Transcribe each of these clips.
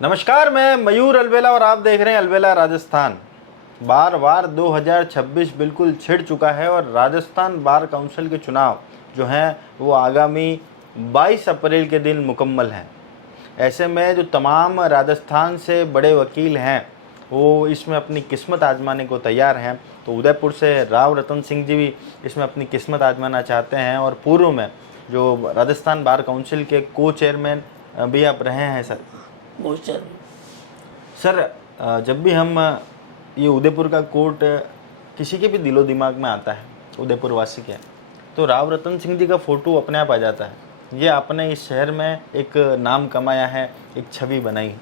नमस्कार, मैं मयूर अलवेला और आप देख रहे हैं अलवेला राजस्थान। बार 2026 बिल्कुल छिड़ चुका है और राजस्थान बार काउंसिल के चुनाव जो हैं वो आगामी 22 अप्रैल के दिन मुकम्मल हैं। ऐसे में जो तमाम राजस्थान से बड़े वकील हैं वो इसमें अपनी किस्मत आजमाने को तैयार हैं। तो उदयपुर से राव रतन सिंह जी भी इसमें अपनी किस्मत आजमाना चाहते हैं और पूर्व में जो राजस्थान बार काउंसिल के को चेयरमैन भी आप रहे हैं सर। जब भी हम ये उदयपुर का कोर्ट किसी के भी दिलो दिमाग में आता है, उदयपुर वासी के, तो राव रतन सिंह जी का फ़ोटो अपने आप आ जाता है। ये आपने इस शहर में एक नाम कमाया है, एक छवि बनाई।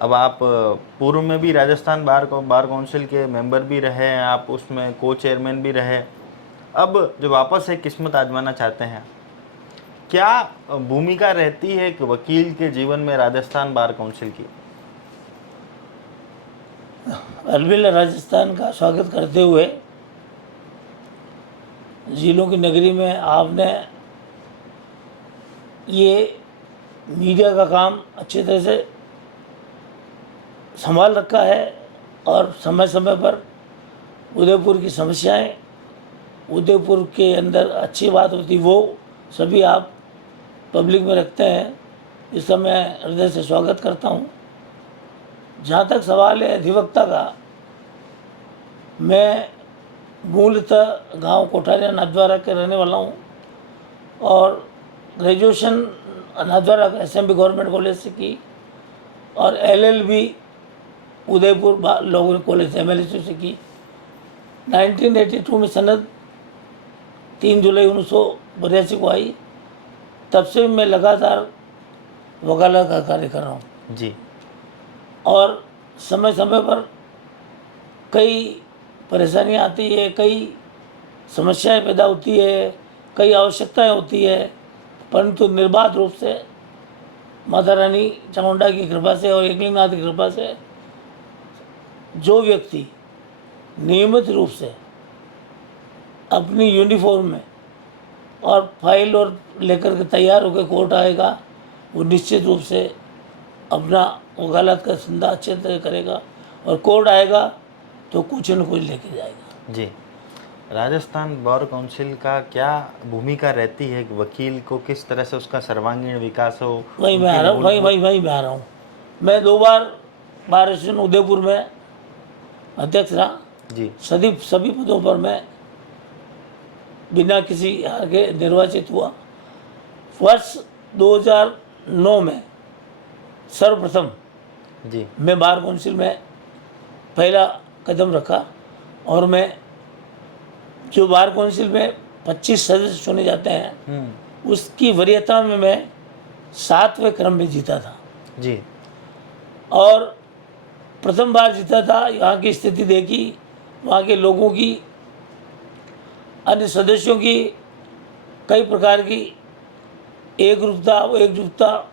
अब आप पूर्व में भी राजस्थान बार काउंसिल के मेंबर भी रहे हैं, आप उसमें को चेयरमैन भी रहे। अब जो वापस एक किस्मत आजमाना चाहते हैं, क्या भूमिका रहती है एक वकील के जीवन में राजस्थान बार काउंसिल की? अलवेला राजस्थान का स्वागत करते हुए जिलों की नगरी में आपने ये मीडिया का काम अच्छी तरह से संभाल रखा है और समय समय पर उदयपुर की समस्याएं, उदयपुर के अंदर अच्छी बात होती वो सभी आप पब्लिक में रखते हैं। इसका मैं हृदय से स्वागत करता हूँ। जहाँ तक सवाल है अधिवक्ता का, मैं मूलतः गांव कोठारिया नाथद्वारा के रहने वाला हूँ और graduation Nathdwara SMB government college से की और एलएलबी उदयपुर लोगों कॉलेज एमएलएसयू से की। 1982 में सनद 3 जुलाई 1982 को आई। तब से मैं लगातार वकालत का कार्य कर रहा हूँ जी। और समय समय पर कई परेशानियाँ आती है, कई समस्याएं पैदा होती है, कई आवश्यकताएं होती है, परंतु निर्बाध रूप से माता रानी चामुंडा की कृपा से और एकलिंगनाथ की कृपा से जो व्यक्ति नियमित रूप से अपनी यूनिफॉर्म में और फाइल और लेकर के तैयार होकर कोर्ट आएगा, वो निश्चित रूप से अपना वकालत का धंधा अच्छे तरह करेगा और कोर्ट आएगा तो कुछ न कुछ लेके जाएगा। जी, राजस्थान बार काउंसिल का क्या भूमिका रहती है? वकील को किस तरह से उसका सर्वांगीण विकास हो? वही मैं आ रहा हूँ, वही मैं आ रहा हूँ। मैं 2 बार बार एसोसिएशन उदयपुर में अध्यक्ष रहा जी। सभी पदों पर मैं बिना किसी हार के निर्वाचित हुआ। वर्ष 2009 में सर्वप्रथम जी मैं बार काउंसिल में पहला कदम रखा और मैं जो बार काउंसिल में 25 सदस्य चुने जाते हैं उसकी वरीयता में मैं 7वें क्रम में जीता था जी। और प्रथम बार जीता था। यहाँ की स्थिति देखी, वहाँ के लोगों की, अन्य सदस्यों की कई प्रकार की एकजुटता,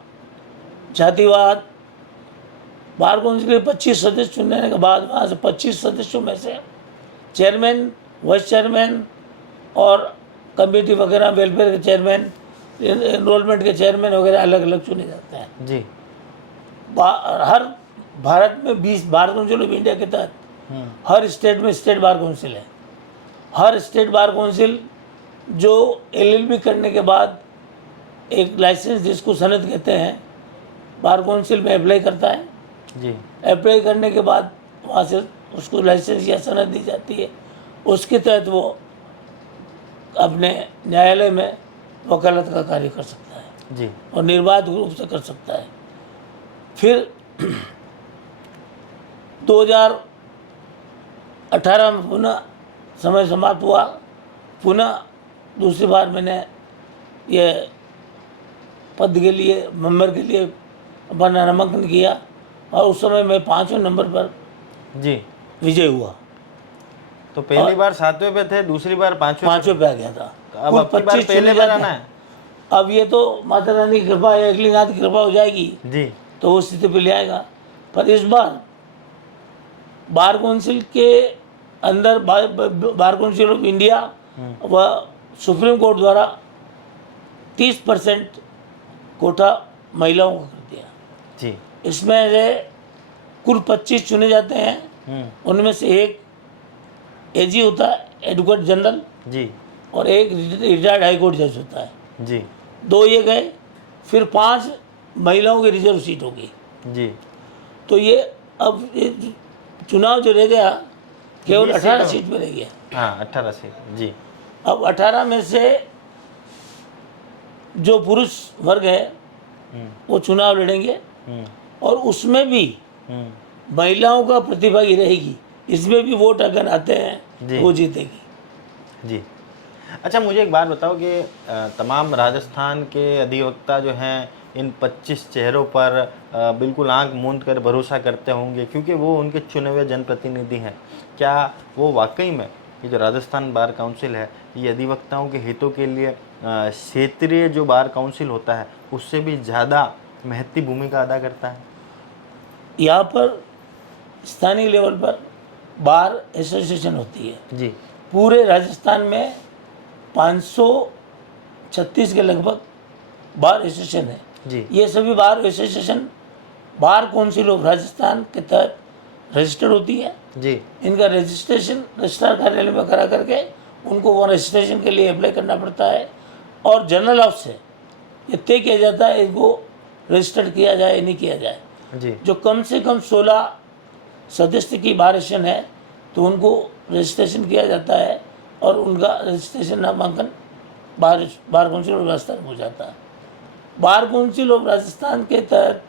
जातिवाद। बार काउंसिल के 25 सदस्य चुनने के बाद वहाँ से 25 सदस्यों में से चेयरमैन, वाइस चेयरमैन और कमेटी वगैरह, वेलफेयर के चेयरमैन, एनरोलमेंट के चेयरमैन वगैरह अलग अलग चुने जाते हैं जी। हर भारत में 20 बार काउंसिल ऑफ इंडिया के तहत हर स्टेट में स्टेट बार काउंसिल है। हर स्टेट बार काउंसिल जो एलएलबी करने के बाद एक लाइसेंस जिसको सनद कहते हैं बार काउंसिल में अप्लाई करता है जी। अप्लाई करने के बाद वहाँ से उसको लाइसेंस या सनद दी जाती है। उसके तहत वो अपने न्यायालय में वकालत का कार्य कर सकता है जी और निर्बाध रूप से कर सकता है। फिर 2018 में पुनः समय समाप्त हुआ। पुनः दूसरी बार मैंने ये पद के लिए, मेंबर के लिए अपना नामांकन किया और उस समय मैं 5वें नंबर पर जी विजय हुआ। तो पहली बार 7वें पे थे, दूसरी बार 5वें पे आ गया था। अब अबकी बार पहले बार आना है। अब ये तो माता रानी की कृपा है, एकलिंगनाथ की कृपा हो जाएगी जी तो वो स्थिति पे ले आएगा। पर इस बार बार काउंसिल के अंदर बार काउंसिल ऑफ इंडिया व सुप्रीम कोर्ट द्वारा 30% कोटा महिलाओं को कर दिया। जी। इसमें से कुल 25 चुने जाते हैं। उनमें से एक एजी होता है, एडवोकेट जनरल, जी। और एक रिटायर्ड हाई कोर्ट जज होता है। जी। 2 ये गए, फिर 5 महिलाओं की रिजर्व सीट होगी। जी। तो ये अब ये चुनाव जो रह गया केवल 20 18 सीटों- सीट में रह गया। हाँ, 18 सीट। जी। अब 18 में से जो पुरुष वर्ग है वो चुनाव लड़ेंगे, और उसमें भी महिलाओं का प्रतिभागी रहेगी। इसमें भी वोट अगर आते हैं जी। तो वो जीतेगी। जी। अच्छा, मुझे एक बात बताओ कि तमाम राजस्थान के अधिवक्ता जो हैं इन 25 चेहरों पर बिल्कुल आंख मूंद कर भरोसा करते होंगे, क्योंकि वो उनके चुने हुए जनप्रतिनिधि हैं। क्या वो वाकई में ये जो राजस्थान बार काउंसिल है ये अधिवक्ताओं के हितों के लिए क्षेत्रीय जो बार काउंसिल होता है उससे भी ज़्यादा महत्वपूर्ण भूमिका अदा करता है? यहाँ पर स्थानीय लेवल पर बार एसोसिएशन होती है। जी। पूरे राजस्थान में 536 के लगभग बार एसोसिएशन है। जी। ये सभी bar association bar council of Rajasthan के तहत रजिस्टर्ड होती है। जी। इनका रजिस्ट्रेशन रजिस्ट्रार कार्यालय में करा करके उनको वहाँ रजिस्ट्रेशन के लिए अप्लाई करना पड़ता है, और जनरल हाउस से ये तय किया जाता है इनको रजिस्टर्ड किया जाए नहीं किया जाए। जी। जो कम से कम 16 सदस्य की बार एसोसिएशन है तो उनको रजिस्ट्रेशन किया जाता है, और उनका रजिस्ट्रेशन नामांकन बार काउंसिल ऑफ राजस्थान हो जाता है। बार काउंसिल ऑफ राजस्थान के तहत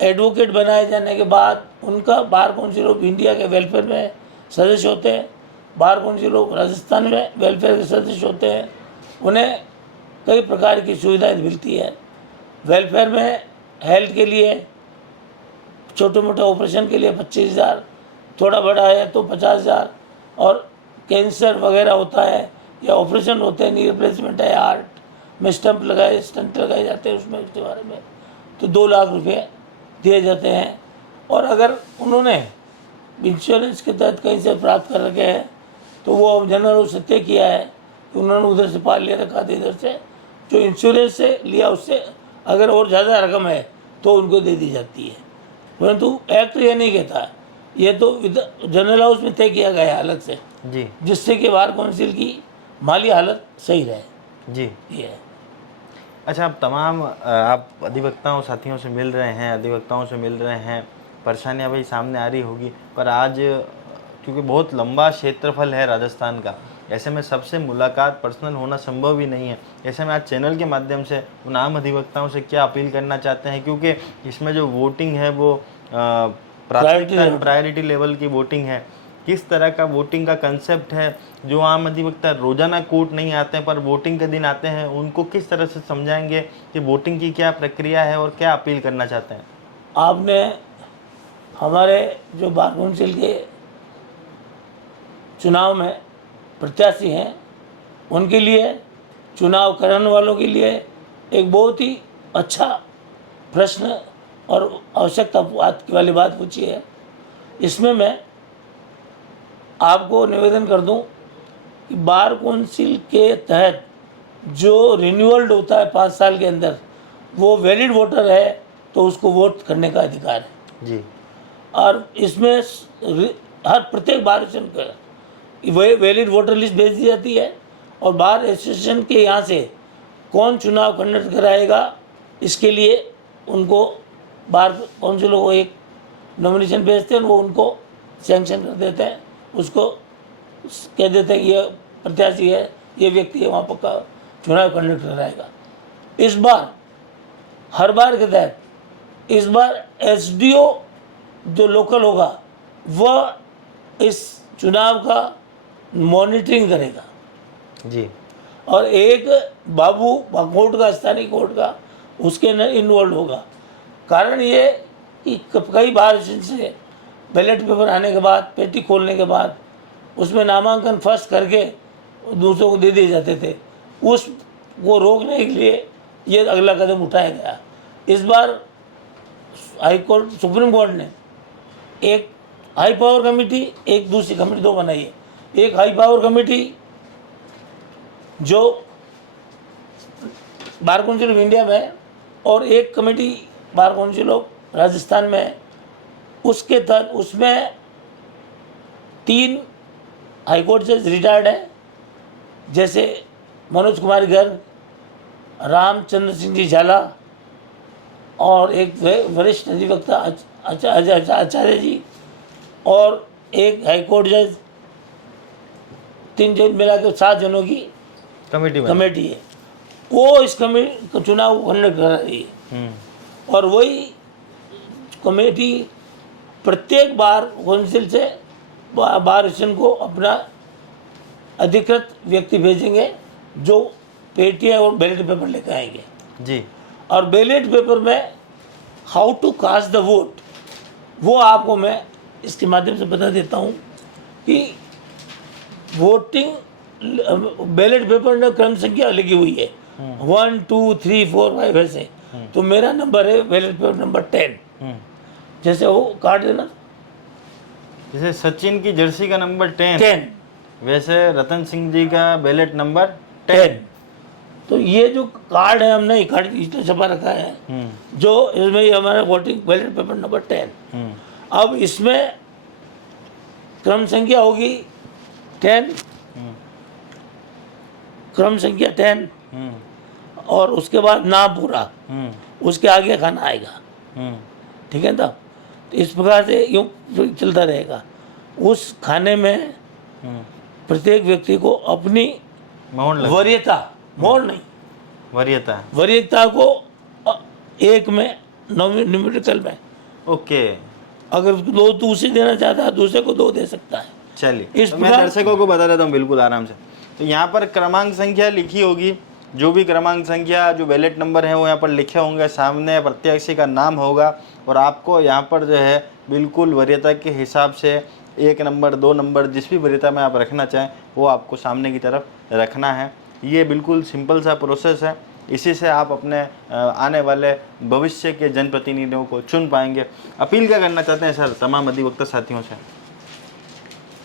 एडवोकेट बनाए जाने के बाद उनका बार काउंसिल ऑफ इंडिया के वेलफेयर में सदस्य होते हैं, बार काउंसिल ऑफ राजस्थान में वेलफेयर के सदस्य होते हैं। उन्हें कई प्रकार की सुविधाएं मिलती है। वेलफेयर में हेल्थ के लिए, छोटे मोटे ऑपरेशन के लिए 25,000, थोड़ा बड़ा है तो 50,000, और कैंसर वगैरह होता है या ऑपरेशन होते हैं, नी रिप्लेसमेंट है, हार्ट में स्टंट लगाए जाते हैं, उसमें उसके बारे में तो 2 लाख रुपये दिए जाते हैं। और अगर उन्होंने इंश्योरेंस के तहत कहीं से प्राप्त कर रखे हैं तो वो जनरल से तय किया है कि उन्होंने उधर से पाल ले रखा था, इधर से जो इंश्योरेंस से लिया उससे अगर और ज़्यादा रकम है तो उनको दे दी जाती है। परंतु एक्ट ये नहीं कहता है, ये तो जनरल हाउस में तय किया गया है अलग से, जी। जिससे कि बार काउंसिल की माली हालत सही रहे। जी। ये है। अच्छा, अब तमाम आप अधिवक्ताओं साथियों से मिल रहे हैं, अधिवक्ताओं से मिल रहे हैं, परेशानियां भाई सामने आ रही होगी, पर आज क्योंकि बहुत लंबा क्षेत्रफल है राजस्थान का, ऐसे में सबसे मुलाकात पर्सनल होना संभव ही नहीं है। ऐसे में आज चैनल के माध्यम से उन आम अधिवक्ताओं से क्या अपील करना चाहते हैं, क्योंकि इसमें जो वोटिंग है वो प्रायोरिटी लेवल की वोटिंग है। किस तरह का वोटिंग का कंसेप्ट है, जो आम अधिवक्ता रोजाना कोर्ट नहीं आते हैं पर वोटिंग के दिन आते हैं, उनको किस तरह से समझाएंगे कि वोटिंग की क्या प्रक्रिया है और क्या अपील करना चाहते हैं? आपने हमारे जो बार काउंसिल के चुनाव में प्रत्याशी हैं उनके लिए, चुनाव करने वालों के लिए एक बहुत ही अच्छा प्रश्न और आवश्यकता वाली बात पूछी है। इसमें मैं आपको निवेदन कर दूं कि बार काउंसिल के तहत जो रिन्यूअल्ड होता है 5 साल के अंदर, वो वैलिड वोटर है तो उसको वोट करने का अधिकार है जी। और इसमें हर प्रत्येक bar association valid voter list भेज दी जाती है और बार एसोसिएशन के यहाँ से कौन चुनाव कंडक्ट कराएगा इसके लिए उनको बार काउंसिल को एक नॉमिनेशन भेजते हैं, वो उनको सैंक्शन कर देते हैं, उसको कह देते हैं कि ये प्रत्याशी है, ये व्यक्ति है, वहाँ पर चुनाव कंडक्ट कराएगा। इस बार हर बार के तहत इस बार एसडीओ जो लोकल होगा वह इस चुनाव का मॉनिटरिंग करेगा जी। और एक बाबू कोर्ट का, स्थानीय कोर्ट का, उसके इन्वॉल्व होगा। कारण ये कि कई बार से बैलेट पेपर आने के बाद, पेटी खोलने के बाद उसमें नामांकन फर्स्ट करके दूसरों को दे दिए जाते थे, उसको रोकने के लिए ये अगला कदम उठाया गया। इस बार हाई कोर्ट, सुप्रीम कोर्ट ने एक हाई पावर कमेटी, एक दूसरी कमेटी, 2 बनाई है। एक हाई पावर कमेटी जो बार काउंसिल ऑफ इंडिया में, और एक committee bar council of Rajasthan में है। उसके तहत उसमें 3 हाईकोर्ट जज रिटायर्ड हैं, जैसे मनोज कुमार गर्ग, रामचंद्र सिंह जी झाला और एक वरिष्ठ अधिवक्ता आचार्य जी, और एक हाईकोर्ट जज, 3 जन मिला के 7 जनों की कमेटी है। वो इस कमेटी को चुनाव कंडक्ट कर रही है। और वही कमेटी प्रत्येक बार काउंसिल से बार एसोसिएशन को अपना अधिकृत व्यक्ति भेजेंगे जो पेटियाँ और बैलेट पेपर लेकर आएंगे जी। और बैलेट पेपर में how to cast the vote वो आपको मैं इसके माध्यम से बता देता हूँ कि वोटिंग बैलेट पेपर में क्रम संख्या लगी हुई है 1 2 3 4 5 ऐसे। तो मेरा नंबर है बैलेट पेपर नंबर 10। जैसे वो काट देना, जैसे सचिन की जर्सी का नंबर 10, वैसे रतन सिंह जी का बैलेट नंबर 10। तो ये जो कार्ड है हमने कार्ड इसमें छपा रखा है जो इसमें ये हमारा वोटिंग बैलेट पेपर नंबर 10। अब इसमें क्रम संख्या होगी 10, क्रम संख्या 10 और उसके बाद नाम पूरा, उसके आगे खाना आएगा। ठीक है ना? तो इस प्रकार से यूँ चलता रहेगा। उस खाने में प्रत्येक व्यक्ति को अपनी वरीयता, मोहर नहीं, वरीयता को एक में न्यूमेरिकल में, ओके, अगर 2 दूसरे देना चाहता है दूसरे को 2 दे सकता है। चलिए इस मैं दर्शकों को बता देता हूँ बिल्कुल आराम से। तो यहाँ पर क्रमांक संख्या लिखी होगी, जो भी क्रमांक संख्या जो बैलेट नंबर है वो यहाँ पर लिखे होंगे, सामने प्रत्याशी का नाम होगा और आपको यहाँ पर जो है बिल्कुल वरीयता के हिसाब से 1 नंबर 2 नंबर जिस भी वरीयता में आप रखना चाहें वो आपको सामने की तरफ रखना है। ये बिल्कुल सिंपल सा प्रोसेस है, इसी से आप अपने आने वाले भविष्य के जनप्रतिनिधियों को चुन पाएंगे। अपील क्या करना चाहते हैं सर तमाम अधिवक्ता साथियों से?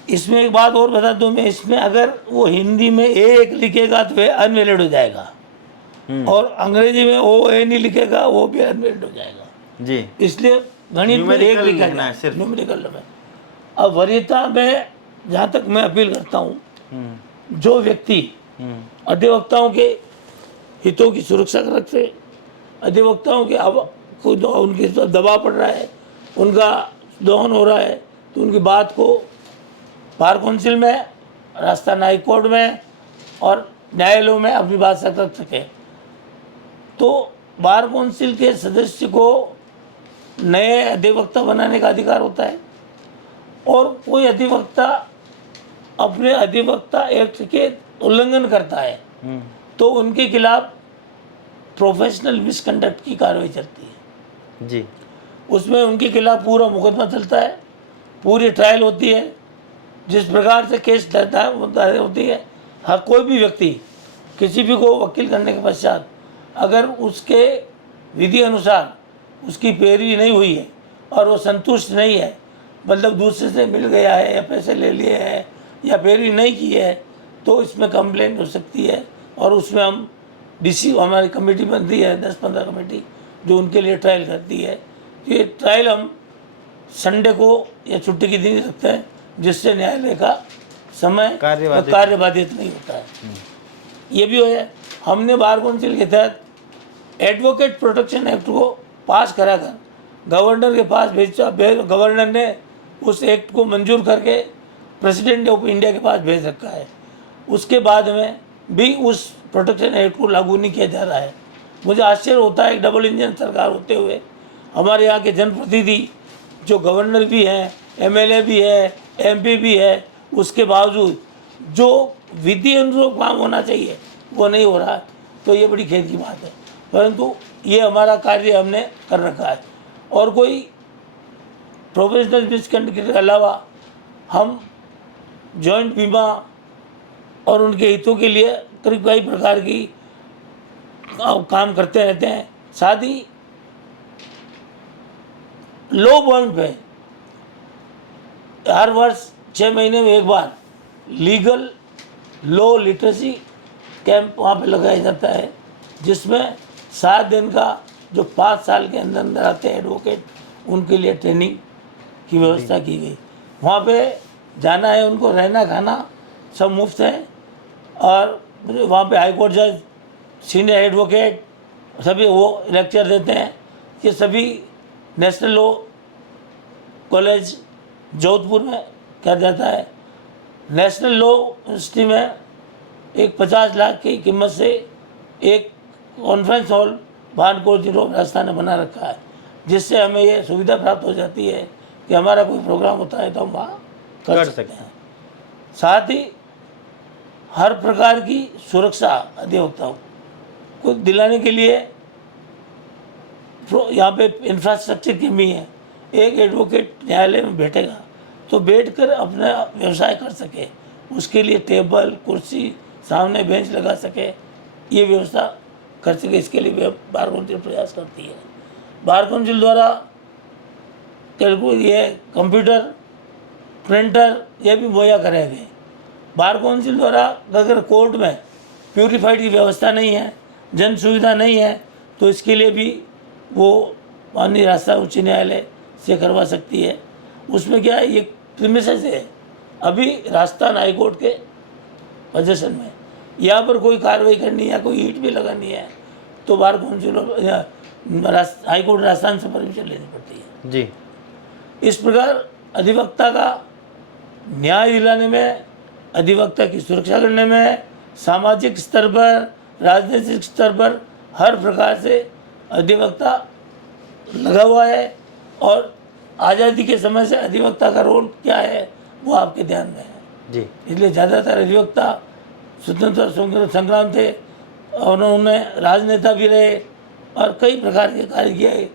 इसमें एक बात और बता दूं मैं, इसमें अगर वो हिंदी में एक लिखेगा तो वह अनवैलिड हो जाएगा और अंग्रेजी में ओ ए नहीं लिखेगा वो भी अनवैलिड हो जाएगा जी। इसलिए गणित में एक लिखना है सिर्फ न्यूमेरिकल में। अब वरीयता में जहाँ तक मैं अपील करता हूँ, जो व्यक्ति अधिवक्ताओं के हितों की सुरक्षा रखते, अधिवक्ताओं के उनके दबाव पड़ रहा है, उनका दोहन हो रहा है, तो उनकी बात को बार काउंसिल में, राजस्थान हाई कोर्ट में और न्यायालयों में अपनी बात रख सके, तो बार काउंसिल के सदस्य को नए अधिवक्ता बनाने का अधिकार होता है। और कोई अधिवक्ता अपने अधिवक्ता एक्ट के उल्लंघन करता है तो उनके खिलाफ प्रोफेशनल मिसकंडक्ट की कार्रवाई चलती है जी। उसमें उनके खिलाफ पूरा मुकदमा चलता है, पूरी ट्रायल होती है, जिस प्रकार से केस होती है। हर कोई भी व्यक्ति किसी भी को वकील करने के पश्चात अगर उसके विधि अनुसार उसकी पैरवी नहीं हुई है और वो संतुष्ट नहीं है, मतलब दूसरे से मिल गया है या पैसे ले लिए हैं या पैरवी नहीं की है, तो इसमें कंप्लेंट हो सकती है। और उसमें हम डीसी हमारी कमेटी बनती है 10-15 कमेटी जो उनके लिए ट्रायल करती है। ये ट्रायल हम संडे को या छुट्टी के दिन रखते हैं, जिससे न्यायालय का समय कार्यबाधित नहीं होता है। ये भी है, हमने बार काउंसिल के तहत एडवोकेट प्रोटेक्शन एक्ट को पास कराकर गवर्नर के पास भेजा। गवर्नर ने उस एक्ट को मंजूर करके प्रेसिडेंट ऑफ इंडिया के पास भेज रखा है। उसके बाद में भी उस प्रोटेक्शन एक्ट को लागू नहीं किया जा रहा है। मुझे आश्चर्य होता है, डबल इंजन सरकार होते हुए हमारे यहाँ के जनप्रतिनिधि जो गवर्नर भी हैं, एमएलए भी है, एमपी भी है, उसके बावजूद जो विधि अनुरूप काम होना चाहिए वो नहीं हो रहा है। तो ये बड़ी खेद की बात है, परंतु ये हमारा कार्य हमने कर रखा है। और कोई प्रोफेशनल मिसकंडक्ट के अलावा हम जॉइंट बीमा और उनके हितों के लिए करीब कई प्रकार की काम करते रहते हैं। साथ ही लो बॉन्ड पे हर वर्ष 6 महीने में एक बार लीगल लॉ लिटरेसी कैंप वहाँ पे लगाया जाता है, जिसमें 7 दिन का जो 5 साल के अंदर अंदर आते हैं एडवोकेट, उनके लिए ट्रेनिंग की व्यवस्था की गई। वहाँ पे जाना है, उनको रहना खाना सब मुफ्त है। और वहाँ पे हाई कोर्ट जज, सीनियर एडवोकेट सभी वो लेक्चर देते हैं। ये सभी नेशनल लॉ कॉलेज जोधपुर में क्या जाता है। नेशनल लॉ यूनिवर्सिटी में एक 50 लाख की कीमत से एक कॉन्फ्रेंस हॉल भानकोट रोड राजस्थान ने बना रखा है, जिससे हमें ये सुविधा प्राप्त हो जाती है कि हमारा कोई प्रोग्राम होता है तो हम वहाँ कर सकते हैं। साथ ही हर प्रकार की सुरक्षा अधिवक्ताओं को दिलाने के लिए यहाँ पे इंफ्रास्ट्रक्चर की कमी है। एक एडवोकेट न्यायालय में बैठेगा तो बैठकर अपना व्यवसाय कर सके, उसके लिए टेबल कुर्सी सामने बेंच लगा सके, ये व्यवस्था कर सके, इसके लिए बार काउंसिल प्रयास करती है। बार काउंसिल द्वारा ये कंप्यूटर प्रिंटर ये भी मुहैया कराए गए। बार काउंसिल द्वारा अगर कोर्ट में प्यूरीफाइड की व्यवस्था नहीं है, जन सुविधा नहीं है, तो इसके लिए भी वो माननीय राजस्थान उच्च न्यायालय से करवा सकती है। उसमें क्या है, ये प्रीमिसेस है अभी राजस्थान हाई कोर्ट के पोजीशन में। यहाँ पर कोई कार्रवाई करनी है, कोई ईंट भी लगानी है तो bar council high court Rajasthan से परमिशन लेनी पड़ती है जी। इस प्रकार अधिवक्ता का न्याय दिलाने में, अधिवक्ता की सुरक्षा करने में, सामाजिक स्तर पर, राजनीतिक स्तर पर हर प्रकार से अधिवक्ता लगा हुआ है। और आज़ादी के समय से अधिवक्ता का रोल क्या है वो आपके ध्यान में है जी। इसलिए ज़्यादातर अधिवक्ता स्वतंत्रता संग्राम थे और उन्होंने राजनेता भी रहे और कई प्रकार के कार्य किए।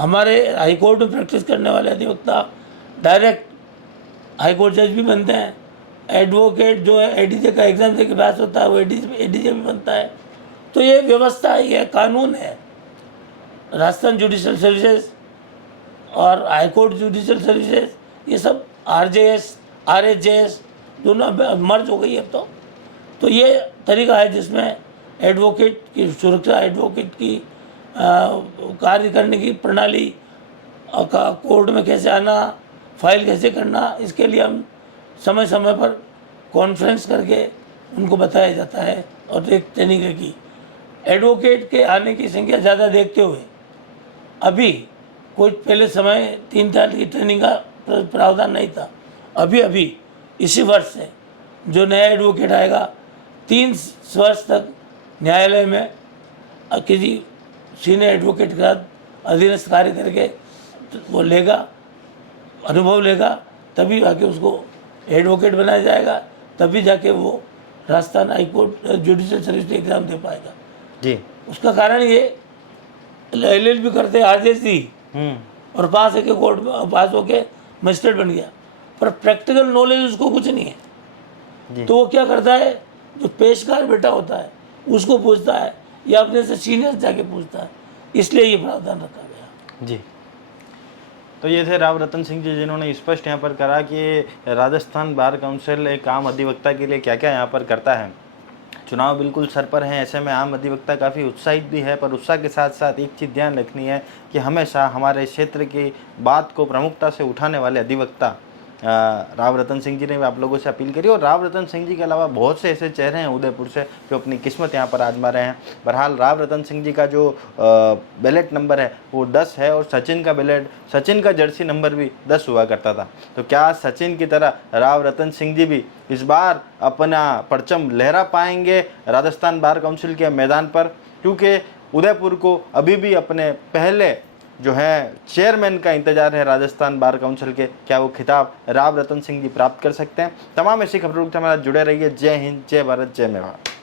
हमारे हाई कोर्ट में प्रैक्टिस करने वाले अधिवक्ता डायरेक्ट हाई कोर्ट जज भी बनते हैं। एडवोकेट जो है एडीजे का एग्जाम दे के पास होता है वो एडीजे भी बनता है। तो ये व्यवस्था ही है, कानून है। राजस्थान जुडिशल सर्विसेज और हाई कोर्ट जुडिशल सर्विसेज ये सब आरजेएस आरएचजेएस दोनों मर्ज हो गई अब तो ये तरीका है जिसमें एडवोकेट की सुरक्षा, एडवोकेट की कार्य करने की प्रणाली का कोर्ट में कैसे आना, फाइल कैसे करना, इसके लिए हम समय समय पर कॉन्फ्रेंस करके उनको बताया जाता है और एक ट्रेनिंग की। एडवोकेट के आने की संख्या ज़्यादा देखते हुए अभी कोई पहले समय 3 साल की ट्रेनिंग का प्रावधान नहीं था। अभी इसी वर्ष से जो नया एडवोकेट आएगा 3 वर्ष तक न्यायालय में किसी सीनियर एडवोकेट का अधीनस्थ कार्य करके वो लेगा, अनुभव लेगा, तभी आके उसको एडवोकेट बनाया जाएगा, तभी जाके वो Rajasthan high court judicial service exam दे पाएगा जी। उसका कारण ये LLB करते आदेश दी और पास होके कोर्ट में पास होके मजिस्ट्रेट बन गया, पर प्रैक्टिकल नॉलेज उसको कुछ नहीं है जी। तो वो क्या करता है, जो पेशकार बेटा होता है उसको पूछता है या अपने से सीनियर जाके पूछता है, इसलिए ये प्रावधान रखा गया जी। तो ये थे राव रतन सिंह जी, जिन्होंने स्पष्ट यहाँ पर करा कि राजस्थान बार काउंसिल एक आम अधिवक्ता के लिए क्या क्या यहाँ पर करता है। चुनाव बिल्कुल सर पर हैं, ऐसे में आम अधिवक्ता काफ़ी उत्साहित भी है, पर उत्साह के साथ साथ एक चीज़ ध्यान रखनी है कि हमेशा हमारे क्षेत्र की बात को प्रमुखता से उठाने वाले अधिवक्ता राव रतन सिंह जी ने भी आप लोगों से अपील करी। और राव रतन सिंह जी के अलावा बहुत से ऐसे चेहरे हैं उदयपुर से जो अपनी किस्मत यहाँ पर आजमा रहे हैं। बहरहाल राव रतन सिंह जी का जो बैलेट नंबर है वो 10 है और सचिन का जर्सी नंबर भी 10 हुआ करता था। तो क्या सचिन की तरह राव रतन सिंह जी भी इस बार अपना परचम लहरा पाएंगे राजस्थान बार काउंसिल के मैदान पर? क्योंकि उदयपुर को अभी भी अपने पहले जो है चेयरमैन का इंतजार है राजस्थान बार काउंसिल के। क्या वो खिताब राव रतन सिंह जी प्राप्त कर सकते हैं? तमाम ऐसी खबरों के हमारे जुड़े रहिए। जय हिंद, जय भारत, जय मेवाड़।